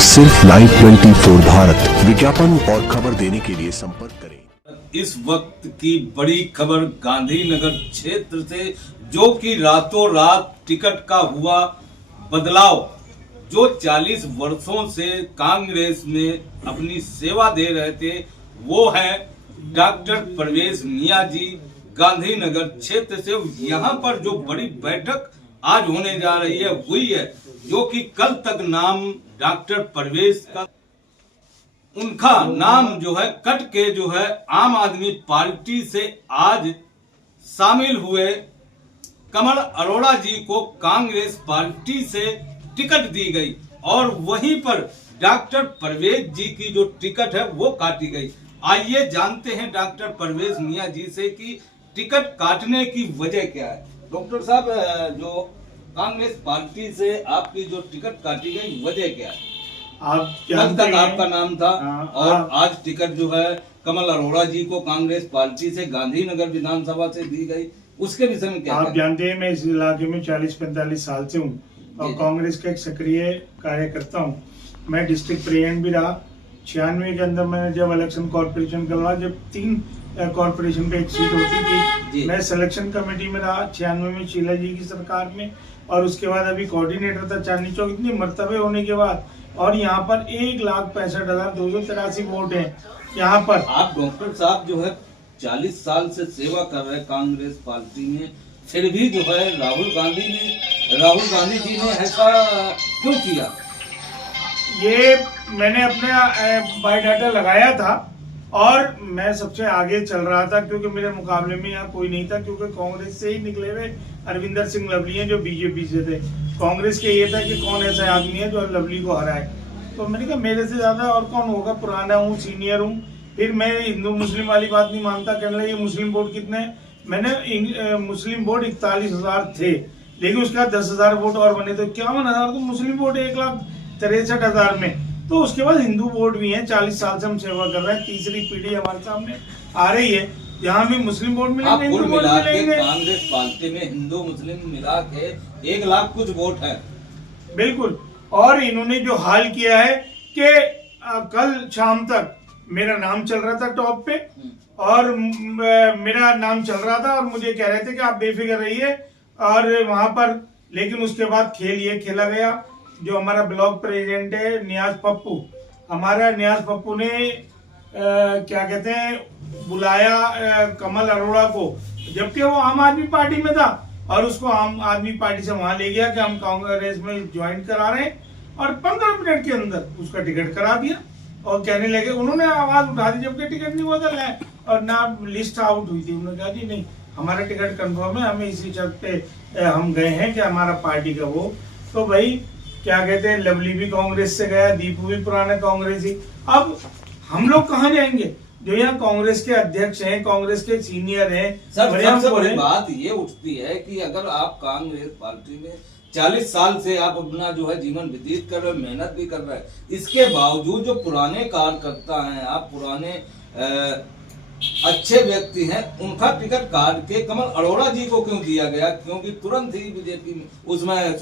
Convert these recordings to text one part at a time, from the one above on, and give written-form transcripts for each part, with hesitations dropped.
सिर्फ लाइव 24 भारत विज्ञापन और खबर देने के लिए संपर्क करें। इस वक्त की बड़ी खबर गांधीनगर क्षेत्र से, जो कि रातों रात टिकट का हुआ बदलाव। जो 40 वर्षों से कांग्रेस में अपनी सेवा दे रहे थे, वो है डॉक्टर परवेज मियां जी, गांधीनगर क्षेत्र से। यहाँ पर जो बड़ी बैठक आज होने जा रही है हुई है, जो कि कल तक नाम डॉक्टर परवेज का, उनका नाम जो है कट के जो है आम आदमी पार्टी से आज शामिल हुए। कमल अरोड़ा जी को कांग्रेस पार्टी से टिकट दी गई और वहीं पर डॉक्टर परवेज जी की जो टिकट है वो काटी गई। आइए जानते हैं डॉक्टर परवेज मियां जी से कि टिकट काटने की वजह क्या है। डॉक्टर साहब, जो कांग्रेस पार्टी से आपकी जो टिकट काटी गई वजह क्या है? आप कल तक आपका नाम था और हाँ। आज टिकट जो है कमल अरोड़ा जी को कांग्रेस पार्टी से गांधीनगर विधानसभा से दी गई, उसके विषय में क्या? आप जानते हैं मैं इस इलाके में 40-45 साल से हूँ और कांग्रेस का एक सक्रिय कार्यकर्ता हूँ। मैं डिस्ट्रिक्ट प्रेसिडेंट भी रहा। 96 के अंदर मैंने जब इलेक्शन कॉर्पोरेशन करवा, जब 3 कॉर्पोरेशन पे एक सीट होती थी, मैं सिलेक्शन कमेटी में रहा 96 में शीला जी की सरकार में, और उसके बाद अभी कोऑर्डिनेटर था चांदनी चौक। इतने मर्तबे होने के बाद और यहाँ पर 1,65,283 वोट हैं यहाँ पर। आप डॉक्टर साहब जो है 40 साल से सेवा कर रहे कांग्रेस पार्टी में, फिर भी जो है राहुल गांधी जी ने ऐसा क्यों किया? ये मैंने अपने बायोडाटा लगाया था और मैं सबसे आगे चल रहा था, क्योंकि मेरे मुकाबले में यहाँ कोई नहीं था, क्योंकि कांग्रेस से ही निकले हुए अरविंदर सिंह लवली हैं जो बीजेपी से थे। कांग्रेस के ये था कि कौन ऐसा आदमी है जो लवली को हराए, तो मैंने कहा मेरे से ज्यादा और कौन होगा, पुराना हूँ, सीनियर हूँ। फिर मैं हिंदू मुस्लिम वाली बात नहीं मानता। कहने लगे ये मुस्लिम वोट कितने, मैंने मुस्लिम वोट 41,000 थे, लेकिन उसके बाद 10,000 वोट और बने, तो 51,000 तो मुस्लिम वोट 1,63,000 में। तो उसके बाद हिंदू वोट भी हैं। 40 साल से हम सेवा कर रहे हैं, तीसरी पीढ़ी हमारे सामने आ रही है, यहाँ भी मुस्लिम वोट मिलेंगे, हिंदू वोट मिलेंगे। कांग्रेस पार्टी में हिंदू मुस्लिम मिला के 1 लाख कुछ वोट है। बिल्कुल। और इन्होंने जो हाल किया है कि कल शाम तक मेरा नाम चल रहा था टॉप पे, और मेरा नाम चल रहा था और मुझे कह रहे थे कि आप बेफिक्र रहिए और वहां पर, लेकिन उसके बाद खेल ये खेला गया। जो हमारा ब्लॉक प्रेसिडेंट है नियाज पप्पू, हमारा नियाज पप्पू ने क्या कहते हैं बुलाया कमल अरोड़ा को, जबकि वो आम आदमी पार्टी में था, और उसको आम आदमी पार्टी से वहां ले गया कि हम कांग्रेस में ज्वाइन करा रहे हैं, और 15 मिनट के अंदर उसका टिकट करा दिया। और कहने लगे, उन्होंने आवाज उठा दी जबकि टिकट नहीं बदल है और ना लिस्ट आउट हुई थी। उन्होंने कहा जी नहीं, हमारा टिकट कंफर्म है, हमें इसी शर्त पे हम गए हैं कि हमारा पार्टी का वो। तो भाई क्या कहते हैं, लवली भी कांग्रेस से गया, दीपू भी पुराना कांग्रेसी। अब हम लोग कहाँ जाएंगे जो यहाँ कांग्रेस के अध्यक्ष हैं, कांग्रेस के सीनियर हैं। सबसे बड़ी बात ये उठती है कि अगर आप कांग्रेस पार्टी में 40 साल से आप अपना जो है जीवन व्यतीत कर रहे हैं, मेहनत भी कर रहे हैं, इसके बावजूद जो पुराने कार्यकर्ता हैं, आप पुराने अच्छे व्यक्ति हैं, उनका टिकट काट के कमल अरोड़ा जी को क्यों दिया गया? क्योंकि तुरंत ही बीजेपी में उसमें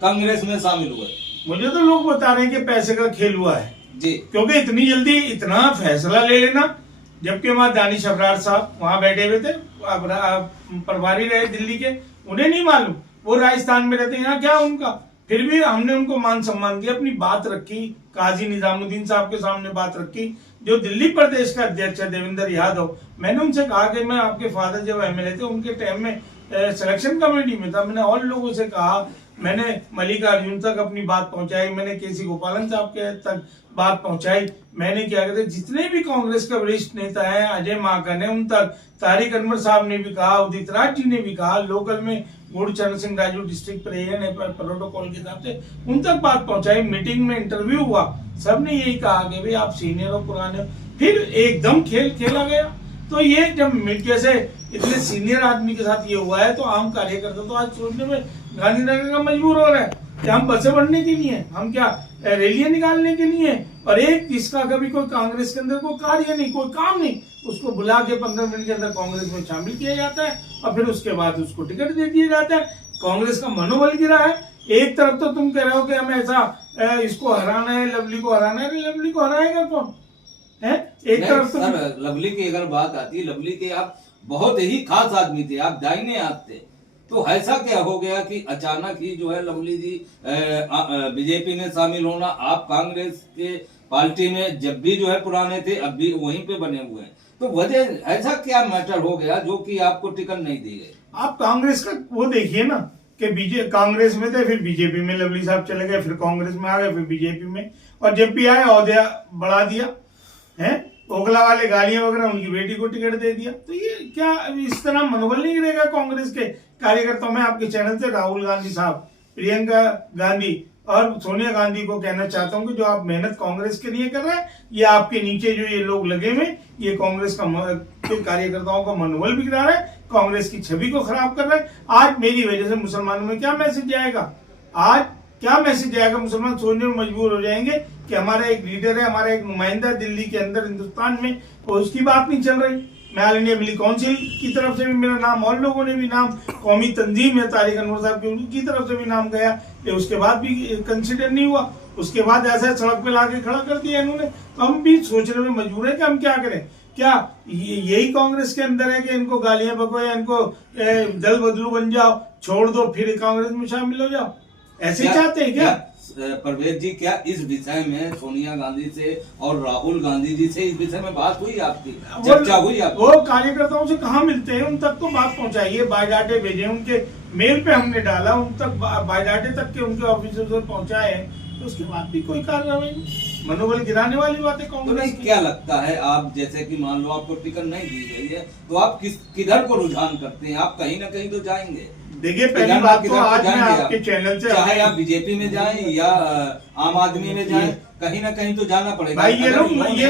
कांग्रेस में शामिल हुए। मुझे तो लोग बता रहे हैं कि पैसे का खेल हुआ है जी, क्योंकि इतनी जल्दी इतना फैसला ले लेना, जबकि वहाँ दानिश अबरार साहब वहाँ बैठे हुए थे, प्रभारी रहे दिल्ली के, उन्हें नहीं मालूम, वो राजस्थान में रहते हैं, यहाँ क्या उनका। फिर भी हमने उनको मान सम्मान दिया, अपनी बात रखी, काजी निजामुद्दीन साहब के सामने बात रखी, जो दिल्ली प्रदेश का अध्यक्ष है देवेंद्र यादव। मैंने उनसे कहा कि मैं आपके फादर जब एमएलए थे उनके टाइम में सिलेक्शन कमेटी में था, मैंने और लोगों से कहा, मैंने मल्लिकार्जुन तक अपनी बात पहुंचाई, मैंने केसी गोपालन साहब के तक बात पहुंचाई, मैंने क्या कहते जितने भी कांग्रेस के वरिष्ठ नेता हैं, अजय माकन है उन तक, तारिक अनवर साहब ने भी कहा, उदित राज जी ने भी कहा, लोकल में गुरचरण सिंह राजू डिस्ट्रिक्ट प्रेसिडेंट है प्रोटोकॉल के हिसाब से, उन तक बात पहुंचाई। मीटिंग में इंटरव्यू हुआ, सबने यही कहा कि भाई आप सीनियर हो, पुराने हो। फिर एकदम खेल खेला गया। तो ये जब जैसे इतने सीनियर आदमी के साथ ये हुआ है, तो आम कार्यकर्ता तो आज सोचने में गांधीनगर का मजबूर हो रहा है कि हम बसें बढ़ने के लिए, हम क्या रैलियां निकालने के लिए, और एक जिसका कभी कोई कांग्रेस के अंदर कोई कार्य नहीं, कोई काम नहीं, उसको बुला के 15 मिनट के अंदर कांग्रेस में शामिल किया जाता है और फिर उसके बाद उसको टिकट दे दिया जाता है। कांग्रेस का मनोबल गिरा है, एक तरफ तो तुम कह रहे हो कि हमें ऐसा इसको हराना है, लवली को हराना है। लवली को हराएगा कौन है? एक नहीं, तरफ तो सर लवली की अगर बात आती है, लवली के आप बहुत ही खास आदमी थे, आप दाहिने हाथ थे, तो ऐसा क्या हो गया कि अचानक ही जो है लवली जी बीजेपी में शामिल होना, आप कांग्रेस के पार्टी में जब भी जो है पुराने थे, अब भी वहीं पे बने हुए हैं, तो वजह ऐसा क्या मैटर हो गया जो कि आपको टिकट नहीं दी गई? आप कांग्रेस का वो देखिए ना कि कांग्रेस में थे, फिर बीजेपी में लवली साहब चले गए, फिर कांग्रेस में आ गए, फिर बीजेपी में, और जब भी आए औहदा बढ़ा दिया है। ओखला वाले गाड़ियां वगैरह उनकी बेटी को टिकट दे दिया। तो ये क्या इस तरह मनोबल नहीं रहेगा कांग्रेस के कार्यकर्ताओं में? आपके चैनल से राहुल गांधी साहब, प्रियंका गांधी और सोनिया गांधी को कहना चाहता हूं कि जो आप मेहनत कांग्रेस के लिए कर रहे हैं, ये आपके नीचे जो ये लोग लगे हुए, ये कांग्रेस के कार्यकर्ताओं का मनोबल बिगड़ा रहे हैं, कांग्रेस की छवि को खराब कर रहे हैं। आज मेरी वजह से मुसलमानों में क्या मैसेज जाएगा? आज क्या मैसेज जाएगा? मुसलमान सोचने में मजबूर हो जाएंगे कि हमारा एक लीडर है, हमारा एक नुमाइंदा दिल्ली के अंदर हिंदुस्तान में, और उसकी बात नहीं चल रही। मैं ऑल इंडिया मिली काउंसिल की तरफ से भी मेरा नाम, और लोगों ने भी नाम, कौमी तंजीम है तारिक अनवर साहब की, उनकी तरफ से भी नाम गया, उसके बाद भी कंसिडर नहीं हुआ। उसके बाद ऐसा सड़क पे लाके खड़ा कर दिया इन्होंने। तो हम भी सोचने में मजबूर है कि हम क्या करें। क्या यही कांग्रेस के अंदर है कि इनको गालियां बको या इनको दल बदलू बन जाओ, छोड़ दो, फिर कांग्रेस में शामिल हो जाओ? ऐसे ही चाहते हैं क्या? परवेज जी, क्या इस विषय में सोनिया गांधी से और राहुल गांधी जी से इस विषय में बात हुई आपकी, चर्चा हुई आपकी? वो कार्यकर्ताओं से कहाँ मिलते हैं? उन तक तो बात पहुंचाइए, बायोडाटे भेजे, उनके मेल पे हमने डाला, उन तक बायोडाटे तक के उनके ऑफिसर से पहुंचाए हैं, तो उसके बाद भी कोई कार्रवाई नहीं। मनोबल गिराने वाली बातें तो कांग्रेस नहीं, क्या लगता है आप, जैसे कि मान लो आपको टिकट नहीं दी गई है, तो आप किधर को रुझान करते हैं? आप कहीं ना कहीं तो जाएंगे। देखिए, पहली बात तो आज मैं आपके चैनल से, चाहे आप बीजेपी में जाएं या आम आदमी में जाएं, कहीं ना कहीं तो जाना पड़ेगा भाई। ये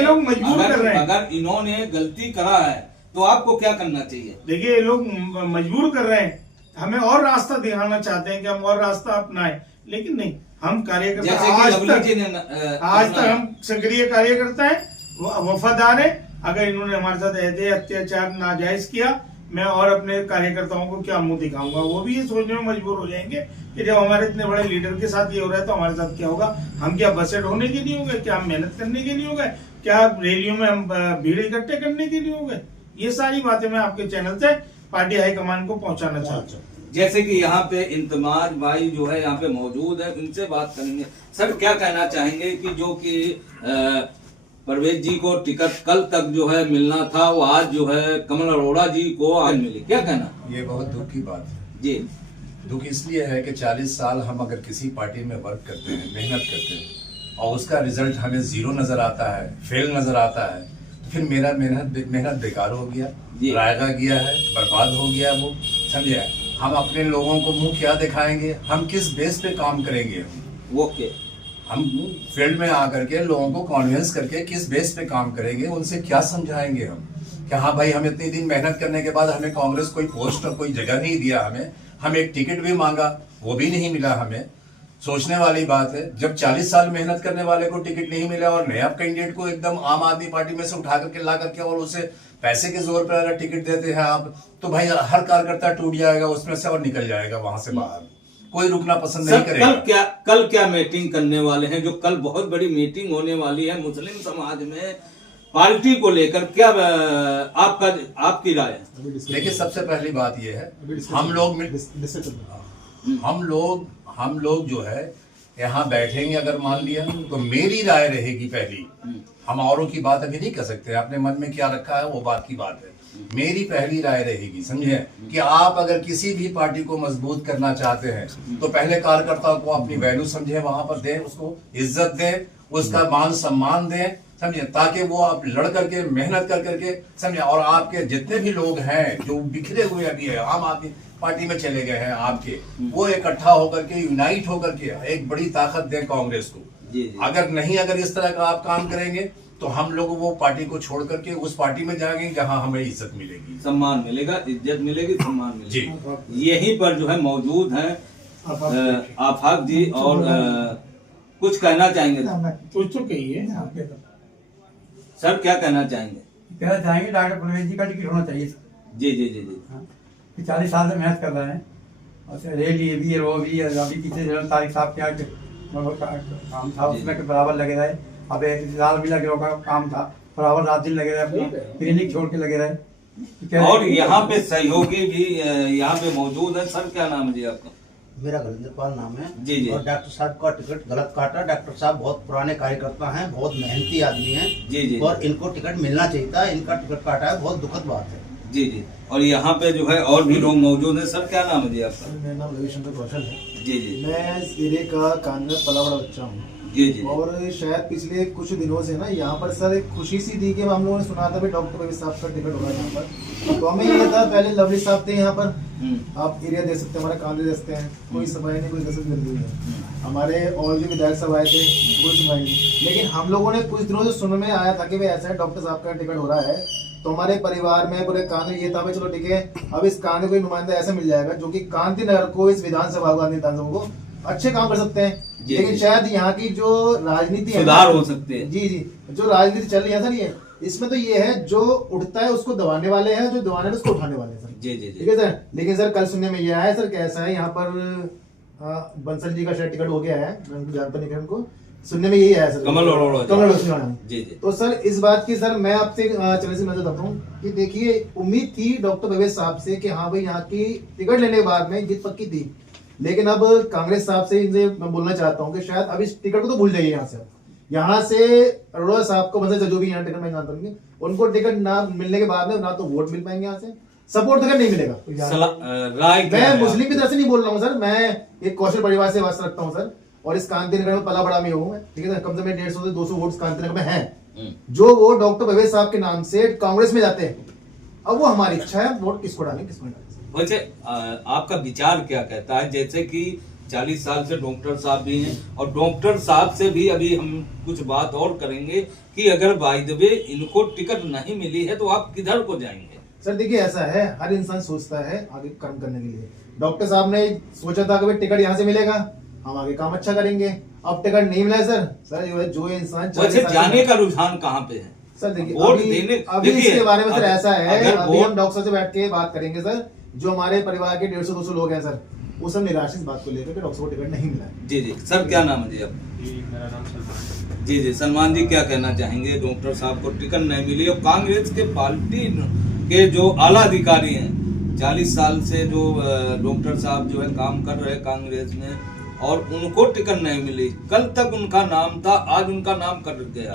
लोग मजबूर कर रहे हैं। अगर इन्होंने गलती करा है तो आपको क्या करना चाहिए? देखिए, ये लोग मजबूर कर रहे हैं, हमें और रास्ता दिखाना चाहते हैं कि हम और रास्ता अपनाएं, लेकिन नहीं, हम कार्यकर्ता आज तक हम सक्रिय कार्यकर्ता है, वफादार है। अगर इन्होंने हमारे साथ ऐसे अत्याचार नाजायज किया, मैं और अपने कार्यकर्ताओं को क्या मुंह दिखाऊंगा? वो भी ये सोचने में मजबूर हो जाएंगे कि जब हमारे इतने बड़े लीडर के साथ ये हो रहा है तो हमारे साथ क्या होगा? हम क्या बसेट होने के लिए हो गए? क्या हम मेहनत करने के लिए हो गए? क्या रैलियों में हम भीड़ इकट्ठे करने के लिए हो गए? ये सारी बातें मैं आपके चैनल से पार्टी हाईकमान को पहुंचाना चाहता हूँ। जैसे कि यहाँ पे इंतमाज भाई जो है यहाँ पे मौजूद है, उनसे बात करेंगे। सर, क्या कहना चाहेंगे कि जो कि परवेज जी को टिकट कल तक जो है मिलना था, वो आज जो है कमल अरोड़ा जी को आज मिली, क्या कहना? ये बहुत दुख की बात है जी। दुख इसलिए है कि 40 साल हम अगर किसी पार्टी में वर्क करते हैं, मेहनत करते हैं, और उसका रिजल्ट हमें जीरो नजर आता है, फेल नजर आता है, तो फिर मेरा मेहनत बेकार हो गया, रायगा गया है, बर्बाद हो गया। वो समझे, हम अपने लोगों को मुंह क्या दिखाएंगे? हम किस बेस पे काम करेंगे? ओके, हम फील्ड में आकर के लोगों को कॉन्विंस करके किस बेस पे काम करेंगे? उनसे क्या समझाएंगे हम कि हाँ भाई, हम इतने दिन मेहनत करने के बाद हमें कांग्रेस कोई पोस्ट और कोई जगह नहीं दिया, हम एक टिकट भी मांगा, वो भी नहीं मिला हमें। सोचने वाली बात है, जब 40 साल मेहनत करने वाले को टिकट नहीं मिला और नया कैंडिडेट को एकदम आम आदमी पार्टी में से उठा करके ला करके और उसे पैसे के जोर पर अगर टिकट देते हैं आप, तो भाई हर कार्यकर्ता टूट जाएगा उसमें से और निकल जाएगा वहां से बाहर। कोई रुकना पसंद नहीं करेगा। कल क्या मीटिंग करने वाले हैं? जो कल बहुत बड़ी मीटिंग होने वाली है मुस्लिम समाज में पार्टी को लेकर, क्या आपकी राय है? देखिए, सबसे पहली बात यह है, हम लोग जो है यहाँ बैठेंगे, अगर मान लिया तो मेरी राय रहेगी पहली। हम औरों की बात अभी नहीं कर सकते, अपने मन में क्या रखा है वो बात की बात है। मेरी पहली राय रहेगी, समझे, कि आप अगर किसी भी पार्टी को मजबूत करना चाहते हैं तो पहले कार्यकर्ता को अपनी वैल्यू समझे, वहां पर दें, उसको इज्जत दें, उसका मान सम्मान दें, समझे, ताकि वो आप लड़ करके मेहनत कर करके, समझे, और आपके जितने भी लोग हैं जो बिखरे हुए अभी है, आम आदमी पार्टी में चले गए हैं आपके, वो इकट्ठा होकर के, यूनाइट होकर के एक बड़ी ताकत दें कांग्रेस को। अगर इस तरह का आप काम करेंगे तो हम लोग वो पार्टी को छोड़ करके उस पार्टी में जाएंगे जहां हमें इज्जत मिलेगी, सम्मान मिलेगा, इज्जत मिलेगी, सम्मान मिलेगा। यहीं पर जो है मौजूद है आफाक जी, और कुछ कहना चाहेंगे? कुछ तो कहिए सर, क्या कहना चाहेंगे? कहना चाहेंगे डॉक्टर परवेज जी का टिकट होना चाहिए। जी जी जी जी। 40 साल से मेहनत कर रहे हैं अच्छा रैली भी है, वो भी है, अभी पीछे तारिक साहब के यहाँ काम था उसमें बराबर लगे रहे। अब इंतजार भी लगे होगा, काम था बराबर, रात दिन लगे रहे, अपना क्लिनिक छोड़ के लगे रहे। और यहाँ पे सहयोगी भी यहाँ पे मौजूद है। सर क्या नाम है जी आपका? मेरा घरेंद्र पाल नाम है जी जी। और डॉक्टर साहब का टिकट गलत काटा। डॉक्टर साहब बहुत पुराने कार्यकर्ता हैं, बहुत मेहनती आदमी हैं जी जी। और इनको टिकट मिलना चाहिए था, इनका टिकट काटा है, बहुत दुखद बात है। जी जी। और यहाँ पे जो है और भी लोग मौजूद हैं। सर क्या नाम है जी आपका? मेरा नाम रविशंकर कौशल है। जी जी। मैं इस एरिया का कान में पला बड़ा बच्चा हूँ। जी जी। और शायद पिछले कुछ दिनों से ना यहाँ पर सर एक खुशी सी थी कि हम लोगों ने सुना था डॉक्टर रवि साहब का टिकट होगा यहाँ पर। तो हमें ये था, पहले लवली साहब थे यहाँ पर, आप एरिया देख सकते हैं, हमारा कांग्रेस देखते हैं, कोई सफाई नहीं, कोई कसरत मिल रही है। हमारे और जो विधायक सभा आए थे कोई सफाई नहीं। लेकिन हम लोगों ने कुछ दिनों से सुनने में आया था कि भाई ऐसा है डॉक्टर साहब का टिकट हो रहा है। तो हमारे परिवार में पूरे कांग्रेस ये था भाई चलो ठीक है, अब इस कांग्रेस कोई नुमाइंदा ऐसा मिल जाएगा जो कि कांति नगर को, इस विधानसभा को अच्छे काम कर सकते हैं। लेकिन शायद यहाँ की जो राजनीति है, सुधार हो सकते हैं। जी जी, जो राजनीति चल रही है सर, ये इसमें तो ये है जो उठता है उसको दबाने वाले हैं, जो दबाने उसको उठाने वाले हैं सर। जी जी जी। ठीक है सर। लेकिन सर कल सुनने में ये आया सर कैसा है यहाँ पर बंसल जी का शायद टिकट हो गया है, मैं उनको जानता नहीं, उनको सुनने में यही आया सर, कमल अरोड़ा। कमल अरोड़ा। जी जी। तो सर इस बात की सर मैं आपसे चले से नजर रखता हूँ कि देखिए उम्मीद थी डॉक्टर भवेश साहब से कि हाँ भाई यहाँ की टिकट लेने के बाद में जीत पक्की थी। लेकिन अब कांग्रेस साहब से इनसे मैं बोलना चाहता हूँ कि शायद अब इस टिकट को तो भूल जाइए यहाँ से अरोड़ा साहब को, मतलब जो भी यहाँ टिकट मैं जानता हूँ, उनको टिकट ना मिलने के बाद में ना तो वोट मिल पाएंगे, यहाँ से सपोर्ट तक नहीं मिलेगा। राय मैं मुस्लिम की तरफ से नहीं बोल रहा हूँ सर, मैं एक कौशल परिवार से वास्ता रखता हूँ सर, और इस कांति नगर में पला बड़ा में हूँ मैं। ठीक है सर, कम से कम 150 से 200 वोट कांति नगर में हैं, जो वो डॉक्टर भवेश साहब के नाम से कांग्रेस में जाते हैं। अब वो हमारी इच्छा है वोट किसको डालें किसको नहीं डालें। वैसे आपका विचार क्या कहता है? जैसे कि 40 साल से डॉक्टर साहब भी हैं, और डॉक्टर साहब से भी अभी हम कुछ बात और करेंगे कि अगर बाय द वे इनको टिकट नहीं मिली है तो आप किधर को जाएंगे? सर देखिए ऐसा है, हर इंसान सोचता है आगे काम करने के लिए। डॉक्टर साहब ने सोचा था कि भाई टिकट यहाँ से मिलेगा, हम आगे काम अच्छा करेंगे। अब टिकट नहीं मिला सर जो इंसान जाने का रुझान कहाँ पे है सर? देखिए वोट देने, अभी इसके बारे में सर ऐसा है, अभी हम डॉक्टर से बैठ के बात करेंगे सर। जो हमारे परिवार के 150-200 लोग हैं सर, वो सब निराश इस बात को लेकर कि डॉक्टर को टिकट नहीं मिला है। जी जी। सर क्या नाम है जी आप? मेरा नाम सलमान। जी जी। सलमान जी क्या कहना चाहेंगे? डॉक्टर साहब को टिकट नहीं मिली और कांग्रेस के पार्टी के जो आला अधिकारी हैं, 40 साल से जो डॉक्टर साहब जो है काम कर रहे हैं कांग्रेस में, और उनको टिकट नहीं मिली। कल तक उनका नाम था, आज उनका नाम कट गया,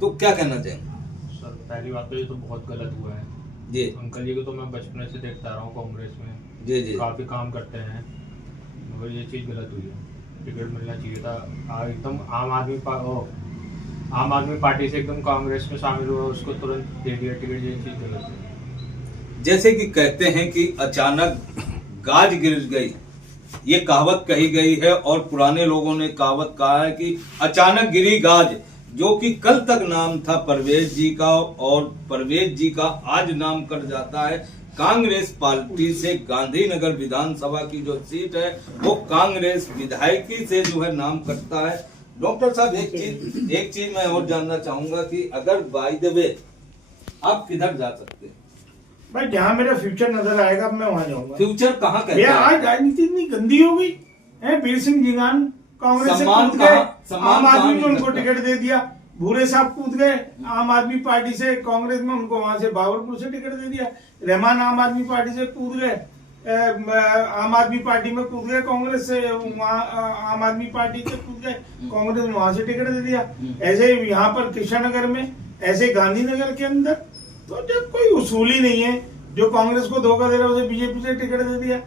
तो क्या कहना चाहेंगे? सर पहली बात तो ये तो बहुत गलत हुआ है जी। अंकल जी को तो मैं बचपन से देखता रहा हूँ कांग्रेस में, जी जी। काफी काम करते हैं, मगर ये चीज गलत हुई है। टिकट मिलना चाहिए था एकदम आम आदमी पार्टी से एकदम कांग्रेस में शामिल हुआ, उसको तुरंत दे दिया टिकट, ये चीज गलत है। जैसे कि कहते हैं कि अचानक गाज गिर गई, ये कहावत कही गई है, और पुराने लोगों ने कहावत कहा है कि अचानक गिरी गाज, जो कि कल तक नाम था परवेज जी का, और परवेज जी का आज नाम कट जाता है कांग्रेस पार्टी से। गांधीनगर विधानसभा की जो सीट है वो कांग्रेस विधायकी से जो है नाम कटता है। डॉक्टर साहब एक चीज मैं और जानना चाहूंगा कि अगर बाय द वे आप किधर जा सकते हैं? भाई जहाँ मेरा फ्यूचर नजर आएगा मैं वहाँ जाऊंगा। फ्यूचर कहाँ कहते हैं? आज राजनीति इतनी गंदी हो गई है। वीर सिंह जीगान कांग्रेस से कूद गए, आम आदमी ने उनको टिकट दे दिया। भूरे साहब कूद गए आम आदमी पार्टी से कांग्रेस में, उनको वहां से बाबरपुर से टिकट दे दिया। रहमान आम आदमी पार्टी से कूद गए, आम आदमी पार्टी में कूद गए, कांग्रेस से वहाँ आम आदमी पार्टी से कूद गए, कांग्रेस ने वहां से टिकट दे दिया। ऐसे यहाँ पर कृष्णनगर में, ऐसे गांधीनगर के अंदर, तो जब कोई उसूल ही नहीं है, जो कांग्रेस को धोखा दे रहा है उसे बीजेपी से टिकट दे दिया।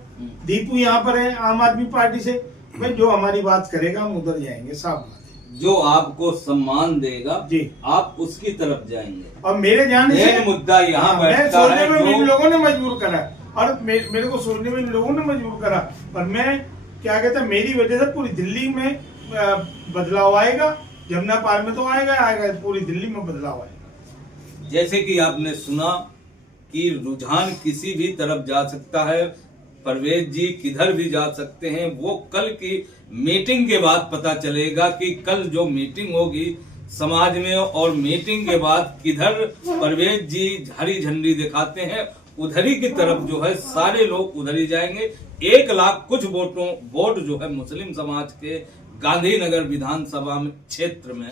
दीपू यहाँ पर है आम आदमी पार्टी से। भाई जो हमारी बात करेगा हम उधर जाएंगे, साफ बात है। जो आपको सम्मान देगा जी, आप उसकी तरफ जाएंगे। और मेरे जाने से मुद्दा यहाँ बैठता सोचने है में जो... इन लोगों ने मजबूर करा, और मेरे को सोचने में इन लोगों ने मजबूर करा। और मैं क्या कहता, मेरी वजह से पूरी दिल्ली में बदलाव आएगा। जमुना पार में तो आएगा, पूरी दिल्ली में बदलाव आएगा। जैसे कि आपने सुना कि रुझान किसी भी तरफ जा सकता है, परवेज जी किधर भी जा सकते हैं। वो कल की मीटिंग के बाद पता चलेगा कि कल जो मीटिंग होगी समाज में, और मीटिंग के बाद किधर परवेज जी हरी झंडी दिखाते हैं, उधरी की तरफ जो है सारे लोग उधर ही जाएंगे। 1 लाख कुछ वोट जो है मुस्लिम समाज के गांधीनगर विधानसभा क्षेत्र में